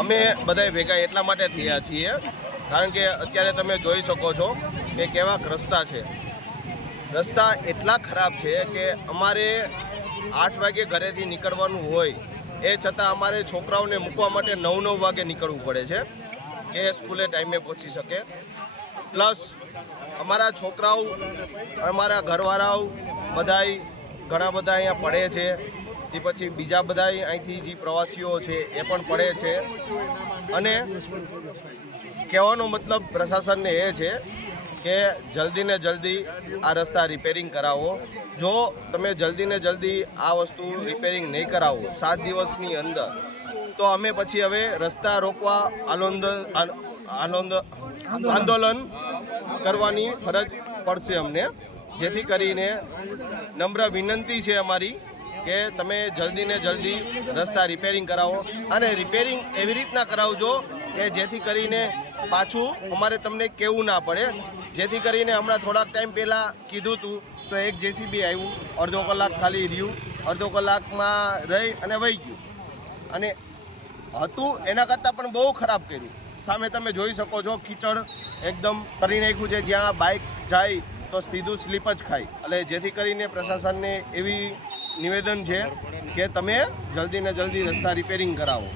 અમે બધા ભેગા એટલા માટે થયા છીએ કારણ કે અત્યારે તમે જોઈ શકો છો કે કેવા રસ્તા છે. રસ્તા એટલા ખરાબ છે કે અમારે 8 વાગે ઘરેથી નીકળવાનું હોય એ છતાં અમારે છોકરાઓને મૂકવા માટે 9 વાગે નીકળવું પડે છે કે સ્કૂલે ટાઈમે પહોંચી શકે. પ્લસ અમારા છોકરાઓ અમારા ઘરવાળાઓ બધાય ઘણા બધા અહીંયા પડે છે. તે પછી બીજા બધા અહીંથી જે પ્રવાસીઓ છે એ પણ પડે છે. અને કહેવાનો મતલબ પ્રશાસનને એ છે કે જલ્દી ને જલ્દી આ રસ્તા રિપેરિંગ કરાવો. જો તમે જલ્દી ને જલ્દી આ વસ્તુ રિપેરિંગ નહીં કરાવો 7 દિવસની અંદર તો અમે પછી હવે રસ્તા રોકવા આંદોલન કરવાની ફરજ પડશે અમને. જેથી કરીને નમ્ર વિનંતી છે અમારી કે તમે જલ્દી ને જલ્દી રસ્તા રિપેરિંગ કરાવો અને રિપેરિંગ એવી રીતના કરાવજો કે જેથી કરીને પાછું અમારે તમને કહેવું ના પડે. જેથી કરીને હમણાં થોડાક ટાઈમ પહેલાં કીધું હતું તો એક જેસીબી આવ્યું, અડધો કલાક ખાલી રહ્યું, અડધો કલાકમાં રહી અને વહી ગયું અને હતું એના કરતાં પણ બહુ ખરાબ કર્યું. સામે તમે જોઈ શકો છો કીચડ એકદમ કરી નાખ્યું છે, જ્યાં બાઇક જાય તો સીધું સ્લીપ જ ખાય. એટલે જેથી કરીને પ્રશાસનને એવી નિવેદન છે કે તમે જલ્દી ને જલ્દી રસ્તા રિપેરિંગ કરાવો.